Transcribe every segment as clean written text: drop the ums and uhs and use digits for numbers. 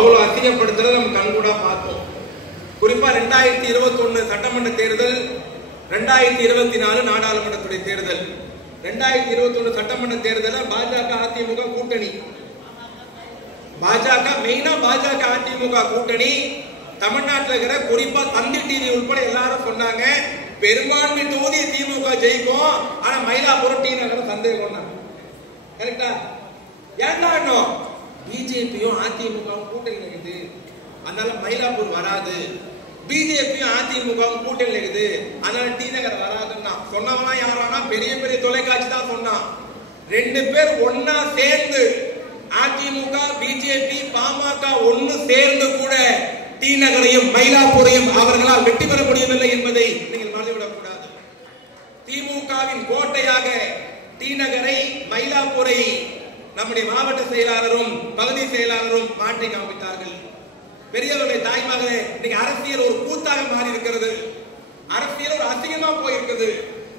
அவ்வளவு அசிங்கப்படுத்துறத நம்ம கண்கூடா பார்த்தோம். குறிப்பா 2021 சட்டமன்ற தேர்தல், 2024 நாடாளுமன்றத்துடைய தேர்தல். 2021 சட்டமன்ற தேர்தல பாஜக அதிமுக கூட்டணி, பாஜக மெயினா பாஜக அதிமுக கூட்டணி தமிழ்நாட்டில் இருக்கிற குறிப்பா தந்தி டிவி உட்பட எல்லாரும் சொன்னாங்க பெரும்பான்மை தொகுதி திமுக ஜெயிக்கும், ஆனா மயிலாப்பூர் டி நகரம் சந்தேகம். கரெக்டா? ஏன்டா பிஜேபியும் அதிமுகவும் கூட்டணி இருக்குது, அதனால மயிலாப்பூர் வராது. பிஜேபியும் அதிமுகவும் கூட்டணி இருக்குது, அதனால டி நகர் வராதுன்னா சொன்னவனா யாரானா பெரிய பெரிய தொலைக்காட்சி தான் சொன்னான். ரெண்டு பேர் ஒன்னா சேர்ந்து அதிமுக பிஜேபி பாமக ஒன்னு சேர்ந்து கூட டி நகரையும் மயிலாப்பூரையும் அவர்களால் வெற்றி பெற முடியவில்லை என்பதை நீங்கள் மறந்துவிடக் கூடாது. திமுகவின் கோட்டையாக டி நகரை மயிலாப்பூரை நம்முடைய மாவட்ட செயலாளரும் பகுதி செயலாளரும் மாற்றி காமித்தார்கள். பெரியவருடைய தாய்மகளே, இன்னைக்கு அரசியல் ஒரு கூத்தாக மாறி இருக்கிறது. அரசியல் ஒரு அசிங்கமா போயிருக்கிறது.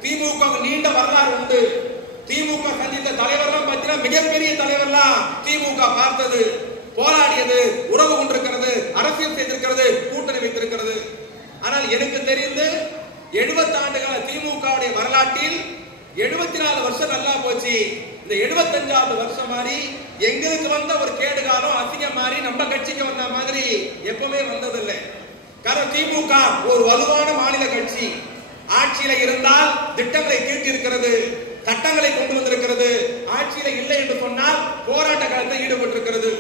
திமுக நீண்ட வரலாறு உண்டு. திமுக சந்தித்த தலைவர்லாம் பார்த்தீங்கன்னா மிகப்பெரிய தலைவர்லாம் திமுக பார்த்தது, போராடியது, உறவு கொண்டிருக்கிறது, அரசியல் செய்திருக்கிறது, கூட்டணி வைத்திருக்கிறது. ஆனால் எனக்கு தெரிந்து 70 ஆண்டுகால திமுகவுடைய வரலாற்றில் 74 வருஷம் நல்லா போச்சு. இந்த 75வது வருஷம் மாதிரி எங்களுக்கு வந்த ஒரு கேடு காலம் அசிங்கம் மாதிரி நம்ம கட்சிக்கு வந்த மாதிரி எப்பவுமே வந்ததில்லை. காரணம் திமுக ஒரு வலுவான மாநில கட்சி. ஆட்சியில இருந்தால் திட்டங்களை தீர்த்தி இருக்கிறது, சட்டங்களை கொண்டு வந்திருக்கிறது. ஆட்சியில இல்லை என்று சொன்னால் போராட்ட காலத்தில் ஈடுபட்டிருக்கிறது.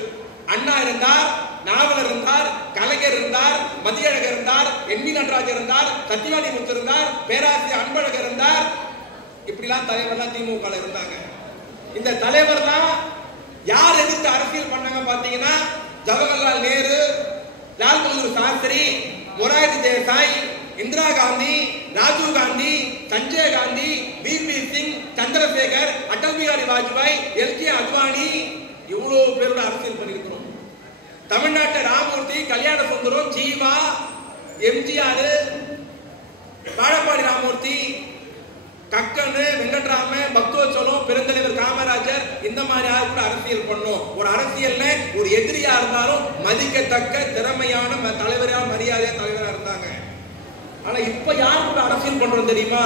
அண்ணா இருந்தார், நாவலர் இருந்தார், கலைஞர் இருந்தார், மதியழகர் இருந்தார், என்.வி. நடராஜர் இருந்தார், சத்தியவாணி முத்து இருந்தார், பேராசிரியர் அன்பழகர் இருந்தார். இப்படிலாம் தலைவர்லாம் திமுக இருந்தாங்க. இந்த தலைவர்லாம் யார் எதிர்த்து அரசியல் பண்ணாங்க பாத்தீங்கன்னா ஜவஹர்லால் நேரு, லால் பகதூர் சாஸ்திரி, மொரார்ஜி தேசாய், இந்திரா காந்தி, ராஜீவ் காந்தி, சஞ்சய் காந்தி, வி.பி. சிங், சந்திரசேகர், அடல் பிஹாரி வாஜ்பாய், எல்.கே. அத்வானி, இவ்வளவு பேரோட அரசியல் பண்ணிருக்கிறோம். தமிழ்நாட்டை ராமூர்த்தி, கல்யாண சுந்தரம், ஜீவா, எம்ஜிஆர், வாழப்பாடி ராமூர்த்தி, கக்கனு, வெங்கட்ராம, பக்தோச்சலம், பெருந்தலைவர் காமராஜர், இந்த மாதிரி ஆள் கூட அரசியல் பண்ணோம். ஒரு அரசியல்ல ஒரு எதிரியா இருந்தாலும் மதிக்கத்தக்க திறமையான தலைவரா மரியாதையா தலைவரா இருந்தாங்க. ஆனா இப்ப யார் கூட அரசியல் பண்றோம் தெரியுமா?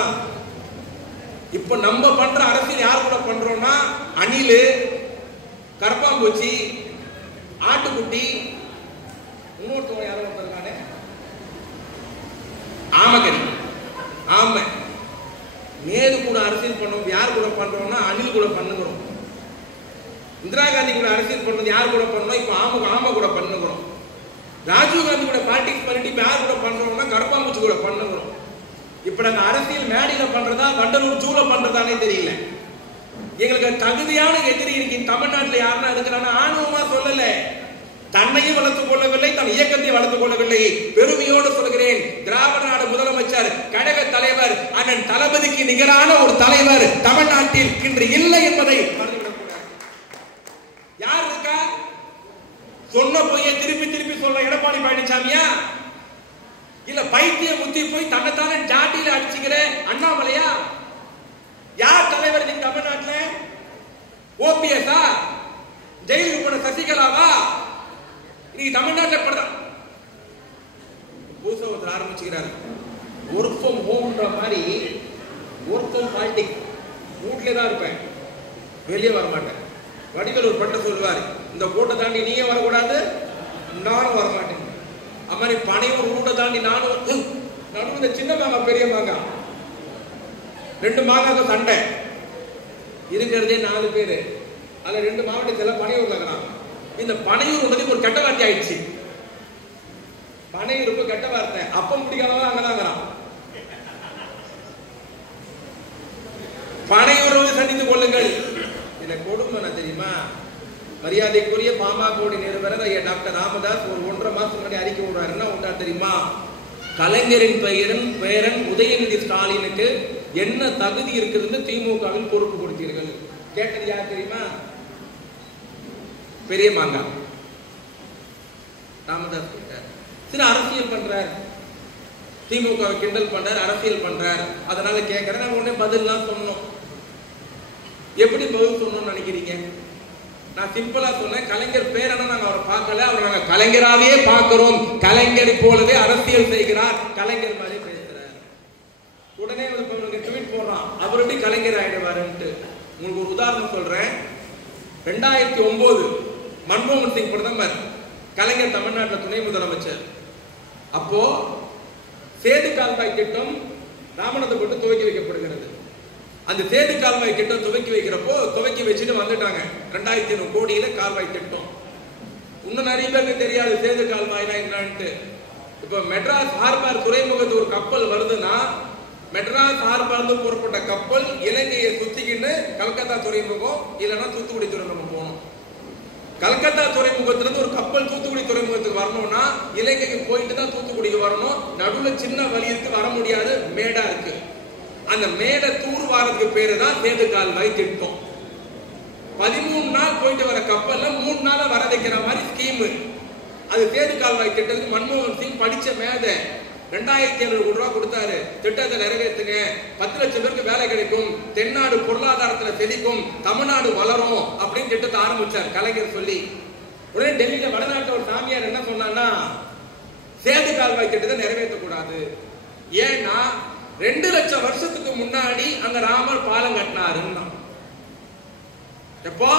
இப்ப நம்ம பண்ற அரசியல் யார் கூட பண்றோம்னா அணிலு, கரப்பாம்பூச்சி, ஆட்டுக்குட்டி, இன்னொருத்தவங்க யாரும் இருக்கானே ஆமகரி, ஆமை. நேரு கூட அரசியல் பண்ணோம் யார் கூட பண்றோம்னா அணில் கூட பண்ணுகிறோம். இந்திரா காந்தி கூட அரசியல் பண்ணது யார் கூட பண்ணோம்? இப்ப ஆமை கூட பண்ணுகிறோம். ராஜீவ் காந்தி கூட பாலிடிக்ஸ் பண்ணிட்டு இப்ப யார் கூட பண்றோம்னா கரப்பாம்பூச்சி கூட பண்ணுகிறோம். இப்ப நாங்க அரசியல் மேடையில பண்றதா வண்டலூர் ஜூல பண்றதானே தெரியல. எங்களுக்கு தகுதியான எதிரி இன்னைக்கு தமிழ்நாட்டில் யாருன்னா இருக்கிறான்னா ஆணவமா சொல்லல, தன்னையும் வளர்த்துக் கொள்ளவில்லை, தன் இயக்கத்தையும் வளர்த்துக் கொள்ளவில்லை. பெருமையோடு சொல்கிறேன், திராவிட நாடு முதலமைச்சர் கழக தலைவர் அண்ணன் தளபதிக்கு நிகரான ஒரு தலைவர் தமிழ்நாட்டில் இன்று இல்லை என்பதை மறந்துவிடக்கூடாது. யார் இருக்கா? சொன்ன போய் திருப்பி திருப்பி சொல்ல எடப்பாடி பழனிசாமியா? இல்ல பைத்தியம் முத்தி போய் தன்னைத்தானே ஜாட்டியில அடிச்சுக்கிற அண்ணாமலையா? யார் தலைவர் இன்னைக்கு தமிழ்நாட்டில்? ஓபிஎஸ்ஆ? ஜெயிலுக்கு போன சசிகலாவா? இன்னைக்கு தமிழ்நாட்டில் புதுசா ஒருத்தர் ஆரம்பிச்சுக்கிறாரு. ஒர்க் ஃப்ரம் ஹோம்ன்ற மாதிரி ஒர்க் ஃப்ரம் பாலிடிக்ஸ். வீட்டிலே தான் இருப்பேன், வெளியே வர மாட்டேன். வடிவேல் ஒரு பட்ட சொல்லுவார், இந்த கூட்டை தாண்டி நீயே வரக்கூடாது, நானும் வரமாட்டேன். அது மாதிரி பனையூர் ரூட்டை தாண்டி நானும் நடுவு இந்த சின்ன மாங்காய் பெரிய மாங்காய் 2 மாங்காய்க்கு சண்டை இருக்கிறதே 4 பேரு. அதுல 2 மாவட்டத்தில் பனையூர் இருக்கிறாங்க. இந்த பனையூர் ஒரு கெட்ட வார்த்தை ஆயிடுச்சு. பனையூருக்கு கெட்ட வார்த்தை, அப்பம் பிடிக்காதவங்க அங்கதான். பனையூர் சந்தித்துக் கொள்ளுங்கள். இதை கொடுமை என்ன தெரியுமா? மரியாதைக்குரிய பாமக நிறுவனர் டாக்டர் ராமதாஸ் ஒரு 1.5 மாசம் முன்னாடி அறிக்கை விடுறாரு. என்ன விட்டார் தெரியுமா? கலைஞரின் பேரன் உதயநிதி ஸ்டாலினுக்கு என்ன தகுதி இருக்கிறது திமுகவில் பொறுப்பு கொடுத்தீர்கள்? கேட்டது யார் தெரியுமா? பெரிய மாங்கா ராமதாஸ் கேட்டார். சில அரசியல் பண்றார், திமுக கிண்டல் பண்றார், அரசியல் பண்றார். அதனால கேட்கிறேன். உடனே பதில்லாம் சொன்னோம். எப்படி பதில் சொன்னோம்னு நினைக்கிறீங்க? நான் சிம்பிளா சொன்னேன், கலைஞர் பேரன நாங்க அவரை பார்க்கல, அவரை நாங்க கலைஞராவே பார்க்கிறோம். கலைஞரை போலவே அரசியல் செய்கிறார், கலைஞர் மாதிரி பேசுறார். உடனே ட்வீட் போடுறான், அவர் எப்படி கலைஞர் ஆயிடுவாருன்ட்டு. உங்களுக்கு ஒரு உதாரணம் சொல்றேன். 2009 மன்மோகன் சிங் பிரதமர், கலைஞர் தமிழ்நாட்டில் துணை முதலமைச்சர். அப்போ சேது கால்வாய் திட்டம் ராமநாதபுரத்தில் துவக்கி வைக்கப்படுகிறது. அந்த சேது கால்வாய் திட்டம் துவக்கி வச்சுட்டு வந்துட்டாங்க. 2500 கோடியில கால்வாய் திட்டம். இன்னும் நிறைய பேருக்கு தெரியாது சேது கால்வாய்னா என்னன்ட்டு. இப்ப மெட்ராஸ் ஹார்பர் துறைமுகத்து ஒரு கப்பல் வருதுன்னா, மெட்ராஸ் ஹார்பர் புறப்பட்ட கப்பல் இலங்கையை சுத்திக்கிட்டு கல்கத்தா துறைமுகம் இல்லைன்னா தூத்துக்குடி துறைமுகம் போகணும். கல்கத்தா துறைமுகத்திலிருந்து ஒரு கப்பல் தூத்துக்குடி துறைமுகத்துக்கு வரணும்னா இலங்கைக்கு போயிட்டு தான் தூத்துக்குடிக்கு வரணும். நடுவில் சின்ன வழி இருக்கு, வர முடியாது, மேடா இருக்கு. அந்த மேடை தூர் வாரத்துக்கு பேரு தான் சேது கால்வாய் திட்டம். 13 நாள் போயிட்டு வர கப்பல்ல 3 நாள வர வைக்கிற மாதிரி ஸ்கீம். அது சேது கால்வாய் திட்டத்துக்கு மன்மோகன் சிங் படிச்ச மேதை 2700 கோடி ரூபாய் கொடுத்தாரு. திட்டத்தை நிறைவேற்றுங்க, 10 லட்சம் பேருக்கு வேலை கிடைக்கும், தென்னாடு பொருளாதாரத்துல செழிக்கும், தமிழ்நாடு வளரும் அப்படின்னு திட்டத்தை ஆரம்பிச்சார் கலைஞர் சொல்லி. உடனே டெல்லியில வடநாட்டு ஒரு சாமியார் என்ன சொன்னான்னா, சேது கால்வாய் திட்டத்தை நிறைவேற்றக்கூடாது. ஏன்னா 2 லட்சம் வருஷத்துக்கு முன்னாடி அங்க ராமர் பாலம் கட்டினாருன்னா. எப்போ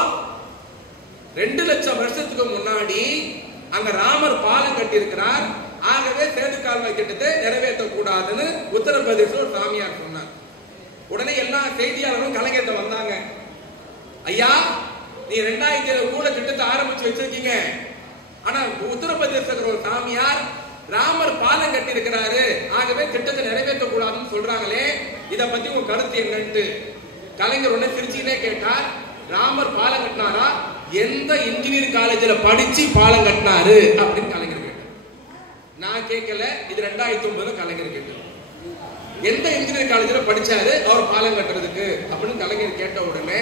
2 லட்சம் வருஷத்துக்கு முன்னாடி அங்க ராமர் பாலம் கட்டி இருக்கிறார். ஆகவே சேது கால்வாய் திட்டத்தை நிறைவேற்றக்கூடாதுன்னு உத்தரப்பிரதேச ஒரு சாமியார் சொன்னார். உடனே எல்லா செய்தியாளரும் கலைஞர்கிட்ட வந்தாங்க. ஐயா, நீ 2007 கூட திட்டத்தை ஆரம்பிச்சு வச்சிருக்கீங்க, ஆனா உத்தரப்பிரதேச ஒரு சாமியார் ராமர் பாலம் கட்டி இருக்கிறாரு, ஆகவே திட்டத்தை நிறைவேற்ற கூடாதுன்னு சொல்றாங்களே, இத பத்தி உங்க கருத்து என்னன்னு கலைஞர் உடனே சிரிச்சுக்கிட்டே கேட்டார். ராமர் பாலம் கட்டினாரா? எந்த இன்ஜினியரிங் காலேஜில் படிச்சு பாலம் கட்டினாரு அப்படின்னு கலைஞர் கேட்டார். நான் கேட்கல, இது 2009 கலைஞர் கேட்டார். எந்த இன்ஜினியரிங் காலேஜில் படிச்சாரு அவர் பாலம் கட்டுறதுக்கு அப்படின்னு கலைஞர் கேட்ட உடனே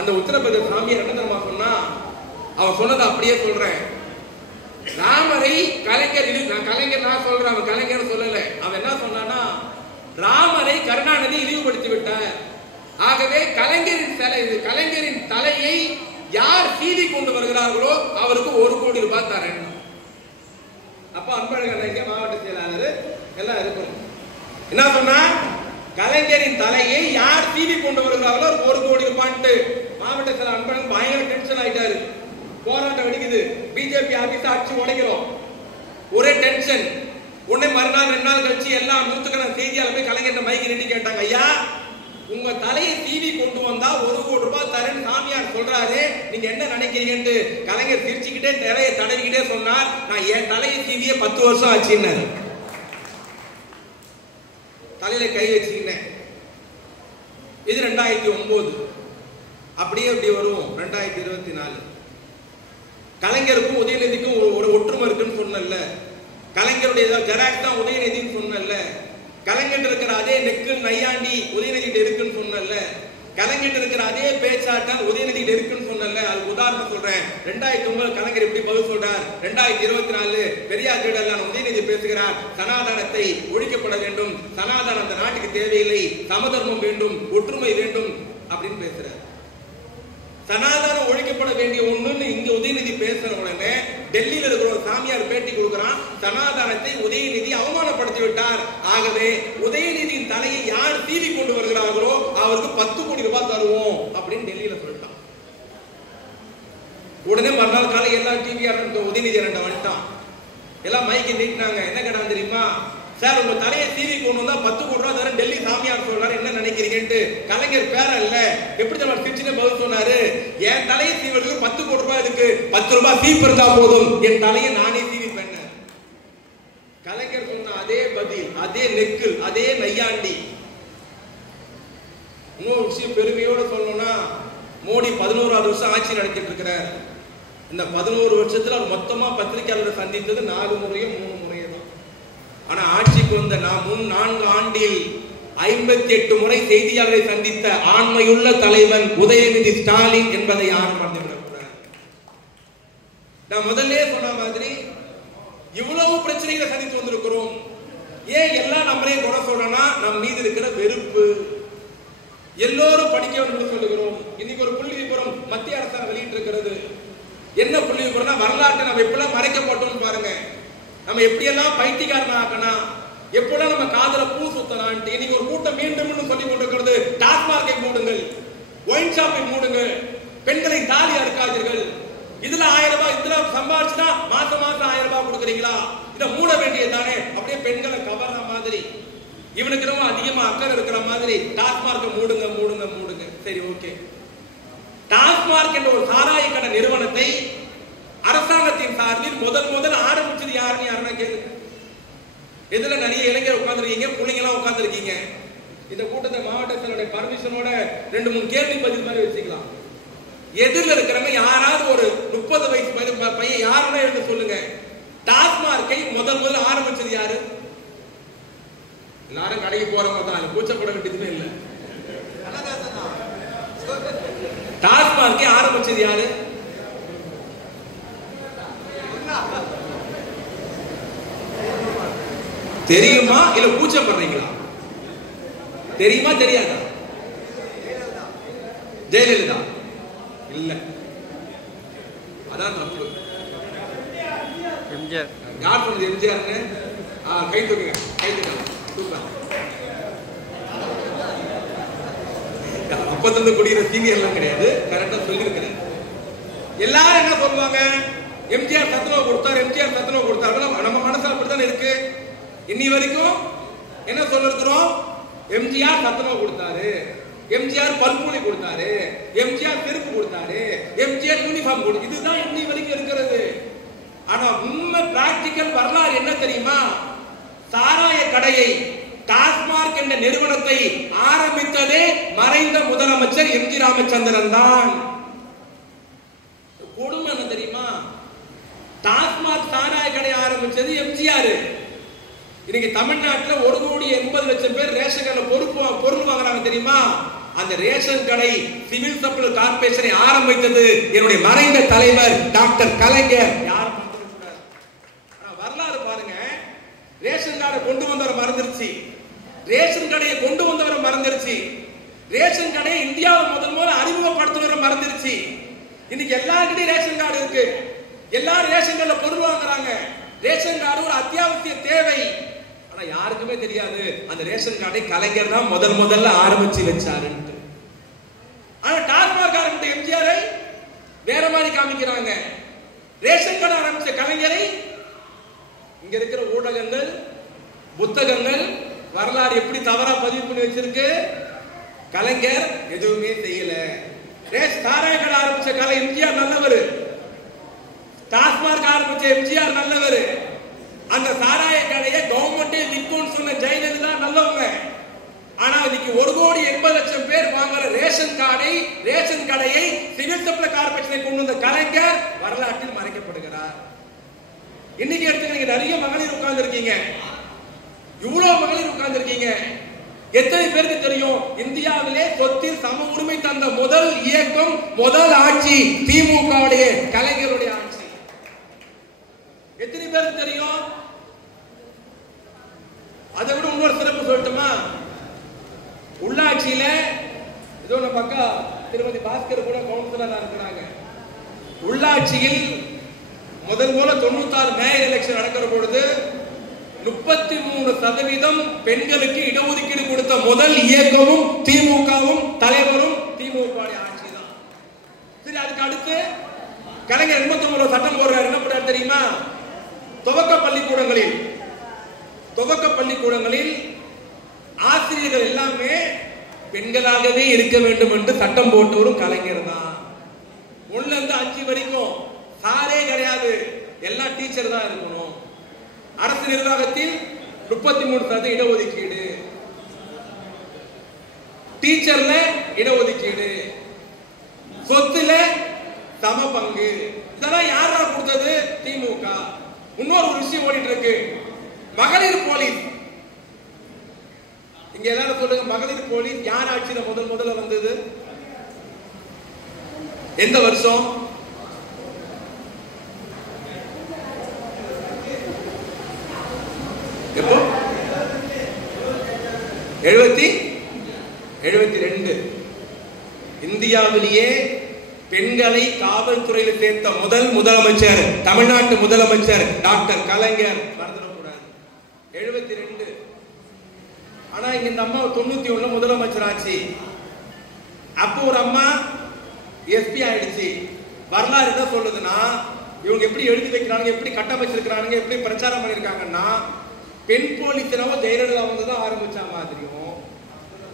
அந்த உத்தரப்பிரதேச சாமியார் என்ன தெரியுமா சொன்னா, அவன் சொன்னதை அப்படியே சொல்றேன். ராமரை கலைஞர் நான் சொல்றேன், அவன் கலைஞர் சொல்லல. அவன் என்ன சொன்னான்னா, ராமரை கருணாநிதி இழிவுபடுத்தி விட்டார், ஆகவே கலைஞரின் தலையை யார் சீவி கொண்டு வருகிறார்களோ அவருக்கு 1 கோடி ரூபாய் தரேன். அப்ப அன்பழகன் மாவட்ட செயலாளர் எல்லாம் இருக்கும். என்ன சொன்னா, கலைஞரின் தலையை யார் சீவி கொண்டு வருகிறார்களோ 1 கோடி ரூபாய்ட்டு மாவட்ட செயலாளர் அன்பழகன் பயங்கர டென்ஷன் ஆயிட்டாரு. போராட்டம் வெடிக்குது, பிஜேபி ஆபீஸ் அடிச்சு உடைக்கிறோம், ஒரே டென்ஷன். உடனே மறுநாள் 2 நாள் கழிச்சு எல்லாம் நூத்துக்கணக்கான செய்தியாளர் போய் கலைஞர் மைக்கு நின்று கேட்டாங்க, ஐயா உங்க தலையை சீவி கொண்டு வந்தா 1 கோடி ரூபாய் தரேன் சாமியார் சொல்றாரு, நீங்க என்ன நினைக்கிறீங்கன்னு கலைஞர் சிரிச்சுக்கிட்டே நிறைய தடவிக்கிட்டே சொன்னார். நான் என் தலையை சீவிய 10 வருஷம் ஆச்சுன்னு தலையில கை வச்சுக்கினேன். இது 2009. அப்படியே அப்படி வரும் 2024. கலைஞருக்கும் உதயநிதிக்கும் ஒரு ஒற்றுமை இருக்குன்னு சொன்னல, கலைஞருடைய ஜெராக்ஸ் தான் உதயநிதின்னு சொன்னல, கலைஞர் இருக்கிற அதே நெக்கில் நையாண்டி உதயநிதி இருக்குன்னு சொன்னல, கலைஞர் இருக்கிற அதே பேச்சாட்டம் உதயநிதி இருக்குன்னு சொன்னல. அது உதாரணம் சொல்றேன். 2009 கலைஞர் எப்படி பதில் சொல்றார், 2024 பெரியார் திடலான உதயநிதி பேசுகிறார், சனாதனத்தை ஒழிக்கப்பட வேண்டும், சனாதனம் அந்த நாட்டுக்கு தேவையில்லை, சமதர்மம் வேண்டும், ஒற்றுமை வேண்டும் அப்படின்னு பேசுறார். சனாதனம் ஒழிக்கப்பட வேண்டிய ஒண்ணுன்னு இங்க உதயநிதி பேசுற உடனே டெல்லியில இருக்கிற ஒரு சாமியார் பேட்டி கொடுக்கிறான், சனாதனத்தை உதயநிதி அவமானப்படுத்தி விட்டார், ஆகவே உதயநிதியின் தலையை யார் சீவி கொண்டு வருகிறார்களோ அவருக்கு 10 கோடி ரூபாய் தருவோம் அப்படின்னு டெல்லியில சொல்லிட்டான். உடனே மறுநாள் காலை எல்லா டிவிஆர் உதயநிதி வந்துட்டான். எல்லாம் மைக்கு நீட்டினாங்க. என்ன கேட்டாங்க தெரியுமா, சார் உங்க தலையை சீவி கொண்டு வந்தா 10 கோடி ரூபாய் தரேன் டெல்லி சாமியார் சொல்றாரு, என்ன நினைக்கிறீங்கன்ட்டு. கலைஞர் பேர இல்ல, எப்படி நம்ம சிரிச்சுனே பதில் சொன்னாரு, என் தலையை சீவதுக்கு 10 கோடி ரூபாய் இருக்கு, 10 ரூபாய் சீப்பு இருந்தா போதும், என் தலையை நானே சீவிப்பேன். கலைஞர் சொன்ன அதே பதில், அதே நெக்கு, அதே நையாண்டி. இன்னொரு விஷயம் பெருமையோட சொல்லணும்னா, மோடி 11வது வருஷம் ஆட்சி நடத்திட்டு இருக்கிறார். இந்த 11 வருஷத்துல அவர் மொத்தமா பத்திரிகையாளரை சந்தித்தது 4 முறையோ 3 முறையோ தான். ஆனா ஆட்சிக்கு வந்த 4 ஆண்டில் 58 முறை செய்தியாளரை சந்தித்த ஆண்மையுள்ள தலைவன் உதயநிதி ஸ்டாலின் என்பதை யாரும் மறந்துவிடக்கூடாது. நான் முதல்ல சொன்ன மாதிரி இவ்வளவு பிரச்சனைகளை சந்தித்து வந்திருக்கிறோம். ஏன் எல்லாம் நம்மளே குறை சொல்றோம்னா, நம் மீது இருக்கிற வெறுப்பு. எல்லோரும் படிக்க வேண்டும் என்று சொல்லுகிறோம். இன்னைக்கு ஒரு புள்ளி விவரம் மத்திய அரசாங்கம் வெளியிட்டு இருக்கிறது. என்ன புள்ளி விவரம்னா, வரலாற்றை நம்ம எப்பெல்லாம் மறைக்கப்பட்டோம்னு பாருங்க. நம்ம எப்படியெல்லாம் பைத்தியக்காரன் ஆக்கணும், எப்பெல்லாம் நம்ம காதல பூ சுத்தலாம். இன்னைக்கு ஒரு கூட்டம் மீண்டும் சொல்லி கொண்டிருக்கிறது, டாஸ்மார்க்கை மூடுங்கள், ஒயின் ஷாப்பை மூடுங்கள், பெண்களை தாலி அறுக்காதீர்கள், இதுல 1000 ரூபாய் இதுல சம்பாதிச்சுனா மாசம் 1000 ரூபாய் கொடுக்குறீங்களா, இதை மூட வேண்டியதானே. அப்படியே பெண்களை கவர்ற மாதிரி, இவனுக்கு ரொம்ப அதிகமா அக்கறை இருக்கிற மாதிரி டாஸ்மார்க்கை மூடுங்க மூடுங்க மூடுங்க. சரி, ஓகே. டாஸ்மார்க் என்ற ஒரு சாராய கடை நிறுவனத்தை அரசாங்கத்தின் சார்பில் முதல் ஆரம்பிச்சது யாருன்னா கேளுங்க. இதுல நிறைய இளைஞர் உட்கார்ந்துருக்கீங்க, பிள்ளைங்க எல்லாம் உட்கார்ந்துருக்கீங்க. இந்த கூட்டத்தை மாவட்ட செயலருடைய பர்மிஷனோட 2-3 கேள்வி பதில் மாதிரி வச்சுக்கலாம். எதிரில் இருக்கிறவங்க யாராவது ஒரு 30 வயசு பையன் யாருன்னா எழுத சொல்லுங்க. டாஸ்மார்க்கை முதல் ஆரம்பிச்சது யாரு? எல்லாரும் கடைக்கு போறவங்க தான், கூச்சப்பட வேண்டியதுமே இல்லை. டாஸ்மார்க்கை ஆரம்பிச்சது யாரு? தெரியுமா இல்ல கூச்சம் பண்றீங்களா? தெரியுமா தெரியாதா? ஜெயலலிதா இல்ல, அதான் தப்பு. எம்ஜிஆர். யார் சொன்னது எம்ஜிஆர்னு? கை தூக்குங்க, கை தூக்குங்க. சூப்பர். அப்பத்திலிருந்து குடிக்கிற சீனியர் எல்லாம் கிடையாது, கரெக்டா சொல்லியிருக்கிறேன். எல்லாரும் என்ன சொல்லுவாங்க? எம்ஜிஆர் சத்துணவு கொடுத்தார், எம்ஜிஆர் சத்துணவு கொடுத்தார். நம்ம மனசுல அப்படித்தான் இருக்கு. இன்னி வரைக்கும் என்ன சொல்லிருக்கிறோம்? எம்ஜிஆர் சத்துணவு கொடுத்தாரு, எம்ஜிஆர் பல்புலி கொடுத்தாரு, எம்ஜிஆர் செருப்பு கொடுத்தாரு, எம்ஜிஆர் யூனிஃபார்ம் கொடுத்தாரு. இதுதான் இன்னி வரைக்கும் இருக்கிறது. ஆனா உண்மை பிராக்டிக்கல் வரலாறு என்ன தெரியுமா? சாராய கடையை டாஸ்மார்க் என்ற நிறுவனத்தை ஆரம்பித்ததே மறைந்த முதலமைச்சர் எம்.ஜி. ராமச்சந்திரன் தான். கொடுமை என்ன தெரியுமா? டாஸ்மார்க் சாராய கடை ஆரம்பிச்சது எம்ஜிஆர். இன்னைக்கு தமிழ்நாட்டில் 1,80,00,000 பேர் ரேஷன் கடையில் பொருள் வாங்குறாங்க தெரியுமா? அந்த ரேஷன் கடை சிவில் சப்ளை கார்பரேஷனை ஆரம்பித்தது என்னுடைய மறைந்த தலைவர் டாக்டர் கலைஞர். யாரும் வரலாறு பாருங்க. ரேஷன் கார்டை கொண்டு வந்தவரை மறந்துருச்சு, ரேஷன் கடையை கொண்டு வந்தவரை மறந்துருச்சு, ரேஷன் கடையை இந்தியாவில் முதல் அறிமுகப்படுத்தினவரை மறந்துருச்சு. இன்னைக்கு எல்லாருக்கிட்டையும் ரேஷன் கார்டு இருக்கு, எல்லாரும் ரேஷன் கார்டுல பொருள் வாங்குறாங்க. ரேஷன் கார்டு ஒரு அத்தியாவசிய தேவை. ஆனா யாருக்குமே தெரியாது அந்த ரேஷன் கார்டை கலைஞர் தான் முதல்ல ஆரம்பிச்சு வச்சாரு. ஆனா டாஸ்மார்க் ஆரம்பித்த எம்ஜிஆரை வேற மாதிரி காமிக்கிறாங்க. ரேஷன் கார்டு ஆரம்பிச்ச கலைஞரை இங்க இருக்கிற ஊடகங்கள், புத்தகங்கள், வரலாறு எப்படி தவறா பதிவு பண்ணி வச்சிருக்கு? கலைஞர் எதுவுமே செய்யல. சாராய கடை ஆரம்பிச்ச கலை எம்ஜிஆர் நல்லவர், டாஸ்மார்க் ஆரம்பிச்ச எம்ஜிஆர் நல்லவர், அந்த சாராய கடையை கவர்மெண்டே விற்கும்னு சொன்ன ஜெயலலிதா நல்லவங்க. ஆனா இன்னைக்கு 1,80,00,000 பேர் வாங்குற ரேஷன் கடையை சிவில் சப்ளை கார்பரேஷனை கொண்டு வந்த கலைஞர் வரலாற்றில் மறைக்கப்படுகிறார். இன்னைக்கு எடுத்துக்க, நிறைய மகளிர் உட்கார்ந்து இருக்கீங்க, இவ்வளவு மகளிர் உட்கார்ந்து இருக்கீங்க. எத்தனை பேருக்கு தெரியும் இந்தியாவிலே சொத்தில் சம உரிமை தந்த முதல் இயக்கம், முதல் ஆட்சி திமுகவுடைய கலைஞருடைய ஆட்சி? எத்தனை பேருக்கு தெரியும்? அதை விட இன்னொரு சிறப்பு சொல்லட்டுமா? உள்ளாட்சியில ஏதோ நம்ம அக்கா திருமதி பாஸ்கர் கூட கவுன்சிலரா இருக்கிறாங்க. உள்ளாட்சியில் முதல் 96 மேயர் எலெக்ஷன் நடக்கிற பொழுது 33% பெண்களுக்கு இடஒதுக்கீடு கொடுத்த முதல் இயக்கமும் திமுகவும் தலைவரும் திமுக ஆட்சி தான். சரி, அதுக்கு அடுத்து கலைஞர் 89 சட்டம் போடுறாரு. என்ன போடுறாரு தெரியுமா? துவக்க பள்ளிக்கூடங்களில் ஆசிரியர்கள் எல்லாமே பெண்களாகவே இருக்க வேண்டும் என்று சட்டம் போட்டவரும் கலைஞர் தான். 1 இருந்து 5 வரைக்கும் சாரே கிடையாது, எல்லாம் டீச்சர் தான் இருக்கணும். அரசு நிர்வாகத்தில் 33% இடஒதுக்கீடு, டீச்சர்ல இடஒதுக்கீடு, சொத்துல சம பங்கு. இதெல்லாம் யாரா கொடுத்தது? திமுக. இன்னொரு விஷயம் ஓடிட்டு இருக்கு, மகளிர் போலீஸ். இங்க எல்லாரும் சொல்லுங்க, மகளிர் போலீஸ் யார் ஆட்சியில முதல்ல வந்தது? எந்த வருஷம்? எப்போ? 72 இந்தியாவிலேயே பெண்களை காவல்துறையில் சேர்த்த முதல் முதலமைச்சர் தமிழ்நாட்டு முதலமைச்சர் டாக்டர் கலைஞர். மறந்துடக்கூடாது. 72. ஆனா இங்க இந்த அம்மா 91 முதலமைச்சர் ஆச்சு. அப்போ ஒரு அம்மா எஸ்பி ஆயிடுச்சு. வரலாறு என்ன சொல்லுதுன்னா, இவங்க எப்படி எழுதி வைக்கிறாங்க, எப்படி கட்டமைச்சிருக்கிறாங்க, எப்படி பிரச்சாரம் பண்ணிருக்காங்கன்னா, பெண் போலீஸ்னாவோ ஜெயலலிதா வந்து தான் ஆரம்பிச்ச மாதிரியும்,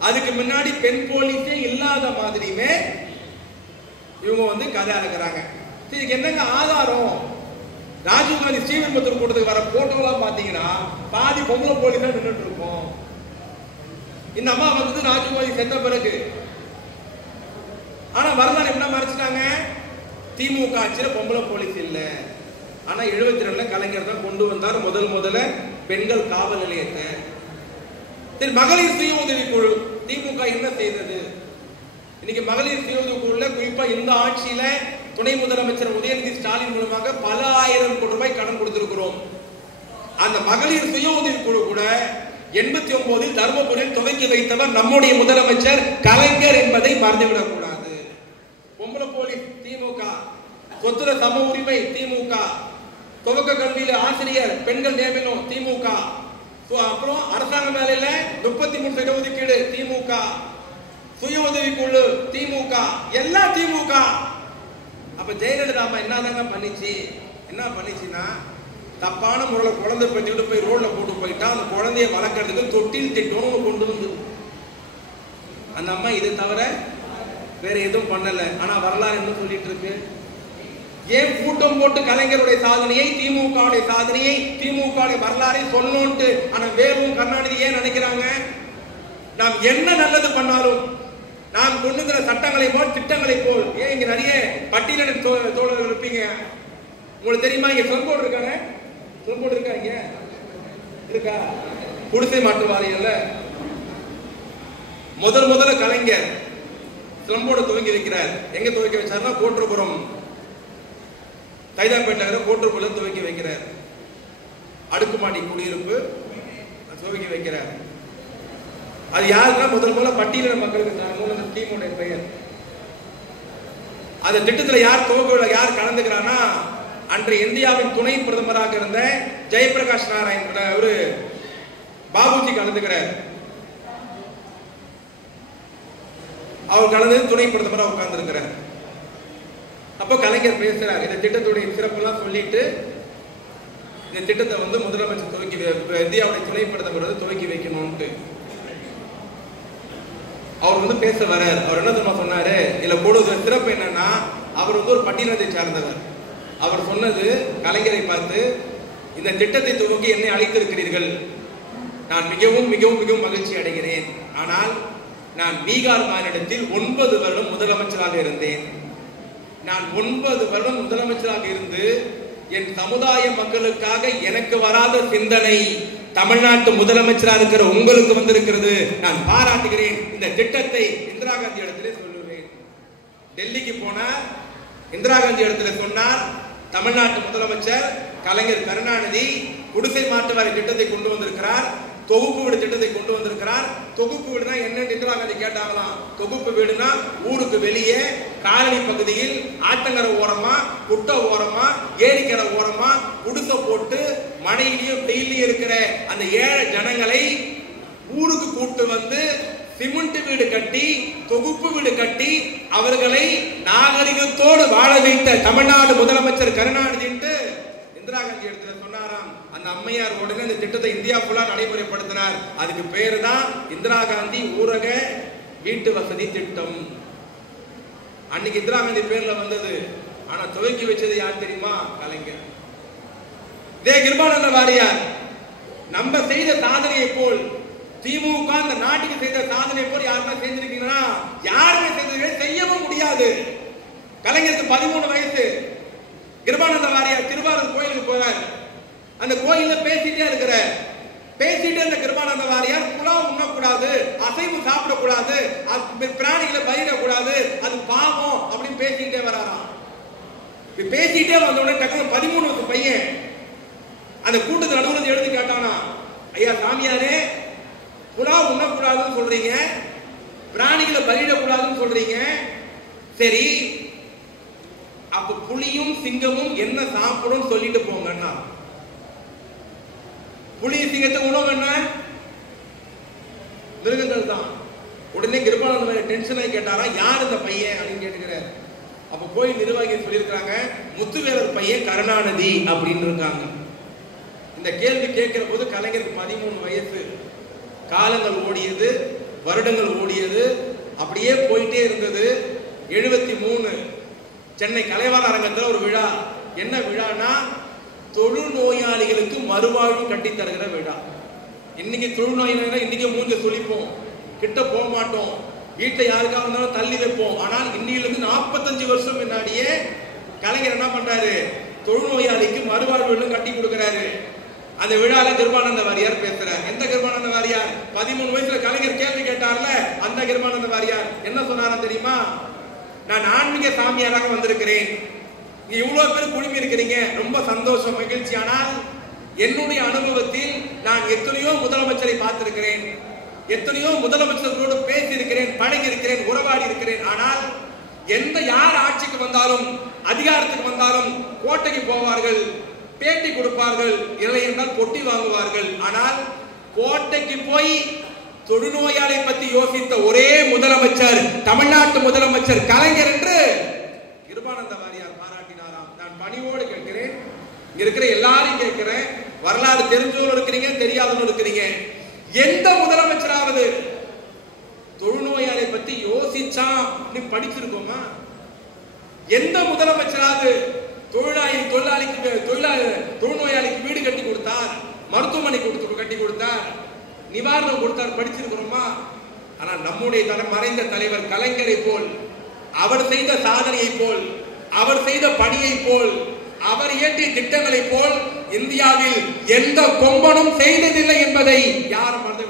அதுக்கு முன்னாடி பெண் போலீஸே இல்லாத மாதிரியுமே இவங்க வந்து கதை அழைக்கிறாங்க. இதுக்கு என்னங்க ஆதாரம்? ராஜீவ்காந்தி ஸ்ரீவில்லிபுத்தூர் கூட்டத்துக்கு வர போட்டோலாம் பாத்தீங்கன்னா பாதி பொம்பளை போலீஸ் தான் நின்றுட்டு இருக்கும். இந்த அம்மா வந்து ராஜீவ்காந்தி செத்த பிறகு. ஆனா வரலாறு என்ன மறைச்சிட்டாங்க? திமுக ஆட்சியில பொம்பளை போலீஸ் இல்ல. ஆனா 72 கலைஞர் தான் கொண்டு வந்தார் முதல்ல பெண்கள் காவல் நிலையத்தை. மகளிர் சுய உதவி குழு திமுக என்ன செய்தது? இன்னைக்கு மகளிர் சுய உதவி குழுல குறிப்பா இந்த ஆட்சியில துணை முதலமைச்சர் உதயநிதி ஸ்டாலின் மூலமாக பல ஆயிரம் கோடி ரூபாய் கடன் கொடுத்திருக்கிறோம். அந்த மகளிர் சுய உதவி குழு கூட 89 தர்மபுரியில் துவக்கி வைத்தவர் நம்முடைய முதலமைச்சர் கலைஞர் என்பதை மறந்துவிடக் கூடாது. பொம்பளை போலீஸ் திமுக, சொத்துல சம உரிமை திமுக, துவக்க கல்வியில ஆசிரியர் பெண்கள் நியமனம் திமுக, அப்புறம் அரசாங்க வேலையில 33% இடஒதுக்கீடு திமுக, சுய உதவி குழு திமுக, எல்லாம் திமுக. அப்ப ஜெயலலிதா என்னதாங்க பண்ணிச்சு? என்ன பண்ணிச்சுன்னா, தப்பான முறையில் குழந்தை பெற்றுட்டு போய் ரோட்ல போட்டு போயிட்டா அந்த குழந்தைய வளர்க்கறதுக்கு தொட்டில் திட்டம் கொண்டு வந்து அந்த அம்மா இதை தவிர வேற எதுவும் பண்ணல. ஆனா வரலாறு என்ன சொல்லிட்டு இருக்கு? ஏன் கூட்டம் போட்டு கலைஞருடைய சாதனையை, திமுக சாதனையை, திமுக வரலாறை சொல்லணும்ட்டு ஆனா வேலும் கருணாநிதி ஏன் நினைக்கிறாங்க? நாம் என்ன நல்லது பண்ணாலும், நாம் கொண்டுங்கிற சட்டங்களை போல் திட்டங்களை போல், ஏன் இங்க நிறைய பட்டியலின் தோழர்கள் இருப்பீங்க, உங்களுக்கு தெரியுமா? இங்க சொம்போடு இருக்காங்க, சொம்போடு இருக்கா? இங்க இருக்கா? குடிசை மாற்றுவாரியல்ல முதல்ல கலைஞர் சொம்போடு துவங்கி வைக்கிறார். எங்க துவக்கி வச்சாருன்னா கோட்டுப்புறம் கைதாப்பேட்டை கோட்டுப்புறம் துவக்கி வைக்கிறார். அடுக்குமாடி குடியிருப்பு துவக்கி வைக்கிறார். அது யாருன்னா முதல்ல பட்டியலின மக்களுக்கு டீமுடைய பெயர். அந்த திட்டத்தில் யார் துவக்க யார் கலந்துக்கிறான்னா, அன்றைய இந்தியாவின் துணை பிரதமராக இருந்த ஜெயபிரகாஷ் நாராயண் ஒரு பாபுஜி கலந்துக்கிறார். அவர் கலந்து துணை பிரதமராக உட்கார்ந்து இருக்கிறார். அப்போ கலைஞர் பேசுறார். இந்த திட்டத்துடைய சிறப்பெல்லாம் சொல்லிட்டு இந்த திட்டத்தை வந்து முதலமைச்சர் துவக்கி, இந்தியாவுடைய துணை பிரதமர் துவக்கி வைக்கணும்ட்டு அவர் வந்து பேச வர்றார். அவர் என்ன தெரியுமா சொன்னாரு? இதுல கூடுதல் சிறப்பு என்னன்னா, அவர் வந்து ஒரு பட்டியலத்தை சார்ந்தவர். அவர் சொன்னது கலைஞரை பார்த்து, இந்த திட்டத்தை துவக்கி என்னை அழைத்திருக்கிறீர்கள், நான் மிகவும் மிகவும் மிகவும் மகிழ்ச்சி அடைகிறேன். ஆனால் நான் பீகார் மாநிலத்தில் 9 வருடம் முதலமைச்சராக இருந்தேன். நான் 9 வருடம் முதலமைச்சராக இருந்து என் சமுதாய மக்களுக்காக எனக்கு வராத சிந்தனை தமிழ்நாட்டு முதலமைச்சராக இருக்கிற உங்களுக்கு வந்திருக்கிறது. நான் பாராட்டுகிறேன். இந்த திட்டத்தை இந்திரா காந்தி இடத்திலே சொல்லுவேன். டெல்லிக்கு போனார், இந்திரா காந்தி இடத்துல சொன்னார். தமிழ்நாட்டு முதலமைச்சர் கலைஞர் கருணாநிதி குடிசை மாற்று வாரிய திட்டத்தை கொண்டு வந்திருக்கிறார், தொகுப்பு வீடு திட்டத்தை கொண்டு வந்திருக்கிறார். தொகுப்பு வீடுனா என்னன்னு இந்திரா காந்தி கேட்டாங்களாம். தொகுப்பு வீடுனா ஊருக்கு வெளியே காலனி பகுதியில் ஆத்தங்கரை ஓரமா, குட்டை ஓரமா, ஏரிக்கரை ஓரமா குடிசை போட்டு மழையிலையும் வெயிலையும் இருக்கிற அந்த ஏழை ஜனங்களை ஊருக்கு கூட்டு வந்து சிமெண்ட் வீடு கட்டி, தொகுப்பு வீடு கட்டி அவர்களை நாகரிகத்தோடு வாழ வைத்த தமிழ்நாடு முதலமைச்சர் கருணாநிதி இந்திரா காந்தி இடத்துல சொன்னாராம். அந்த அம்மையார் உடனே இந்த திட்டத்தை இந்தியா ஃபுல்லா நடைமுறைப்படுத்தினார். அதுக்கு பேரு தான் இந்திரா காந்தி ஊரக வீட்டு வசதி திட்டம். அன்னைக்கு இந்திரா காந்தி பேர்ல வந்தது. ஆனா துவக்கி வச்சது யார் தெரியுமா? கலைஞர். இதே கிருபானந்த வாரியார் நம்ம செய்த சாதனையை போல் திமுக இந்த நாட்டுக்கு செய்த சாதனை போல் யாருமே செஞ்சிருக்கீங்கன்னா, யாருமே செஞ்சது செய்யவும் முடியாது. கலைஞருக்கு 13 வயசு. கிருபானந்த வாரியார் திருவாரூர் கோயிலுக்கு போறார். அந்த கோயில்ல பேசிட்டே இருக்கிற, பேசிட்டே இந்த கிருபானந்த வாரியார் புலாவ் உண்ணக்கூடாது, அசைவு சாப்பிடக்கூடாது, பிராணிகளை பயிரிடக்கூடாது, அது பாவம் அப்படின்னு பேசிக்கிட்டே வராராம். பேசிட்டே வந்த உடனே டக்குனு 13 வயசு பையன் அந்த கூட்டத்தில் நடுவுல எழுதி கேட்டானா, ஐயா சாமியாரே, புலாவ் உண்ணக்கூடாதுன்னு சொல்றீங்க, பிராணிகளை பலியிடக்கூடாதுன்னு சொல்றீங்க. சரி, அப்ப புலியும் சிங்கமும் என்ன சாப்பிடும் சொல்லிட்டு போங்கன்னா, புலி சிங்கத்துக்கு உணவு என்ன? மிருகங்கள் தான். உடனே கிருபானந்த டென்ஷன் ஆகி கேட்டாரா, யார் இந்த பையன் அப்படின்னு கேட்டுக்கிறார். அப்ப கோயில் நிர்வாகிகள் சொல்லியிருக்காங்க, முத்துவேலர் பையன் கருணாநிதி அப்படின்னு இருக்காங்க. இந்த கேள்வி கேட்கிற போது கலைஞருக்கு 13 வயசு. காலங்கள் ஓடியது, வருடங்கள் ஓடியது, அப்படியே போயிட்டே இருந்தது. 73 சென்னை கலைவாணர் அரங்கத்தில் ஒரு விழா. என்ன விழானா, தொழுநோயாளிகளுக்கு மறுவாழ்வு கட்டி தருகிற விழா. இன்னைக்கு தொழுநோயாளிகள் இன்னைக்கு மூஞ்ச சொல்லிப்போம், கிட்ட போக மாட்டோம், வீட்டை யாருக்காக இருந்தாலும் தள்ளி வைப்போம். ஆனால் இன்னிலிருந்து 45 வருஷம் முன்னாடியே கலைஞர் என்ன பண்றாரு, தொழுநோயாளிக்கு மறுவாழ்வு கட்டி கொடுக்கிறாரு. அந்த விழால கிருபானந்த வாரியார் பேசுறார். எந்த கிருபானந்த வாரியார்? 13 வயசுல கலைஞர் கேள்வி கேட்டார்ல, அந்த கிருபானந்த வாரியார் என்ன சொன்னாரா தெரியுமா? நான் ஆன்மீக சாமியாராக வந்திருக்கிறேன், இவ்வளவு பேர் குழுமி இருக்கிறீங்க, ரொம்ப சந்தோஷம், மகிழ்ச்சி. ஆனால் என்னுடைய அனுபவத்தில் நான் எத்தனையோ முதலமைச்சரை பார்த்திருக்கிறேன், எத்தனையோ முதலமைச்சர்களோடு பேசி இருக்கிறேன், பழகி இருக்கிறேன், உறவாடி இருக்கிறேன். ஆனால் யார் ஆட்சிக்கு வந்தாலும், அதிகாரத்துக்கு வந்தாலும் கோட்டைக்கு போவார்கள், பேட்டி கொடுப்பார்கள், இல்லை என்றால் பொட்டி வாங்குவார்கள். ஆனால் கோட்டைக்கு போய் தொழுநோயாளை பத்தி யோசித்த ஒரே முதலமைச்சர் தமிழ்நாட்டு முதலமைச்சர் கலைஞர் என்று கிருபானந்த வாரியார் பாராட்டினாராம். நான் பணிவோடு கேட்கிறேன், இங்க இருக்கிற எல்லாரும் கேட்கிறேன், வரலாறு தெரிஞ்சவங்க இருக்கிறீங்க, தெரியாதவங்க இருக்கிறீங்க, எந்த முதலமைச்சராவது தொழுநோயாளை பத்தி யோசிச்சா படிச்சிருக்கோமா? எந்த முதலமைச்சராவது தொழுநோயாளிக்கு வீடு கட்டி கொடுத்தார், மருத்துவமனை கட்டி கொடுத்தார், நிவாரணம் கொடுத்தார், படிச்சிருக்கிறோமா? ஆனா நம்முடைய மறைந்த தலைவர் கலைஞரை போல், அவர் செய்த சாதனையை போல், அவர் செய்த பணியை போல், அவர் இயற்றிய திட்டங்களை போல் இந்தியாவில் எந்த கொம்பனும் செய்ததில்லை என்பதை யாரும் மறந்து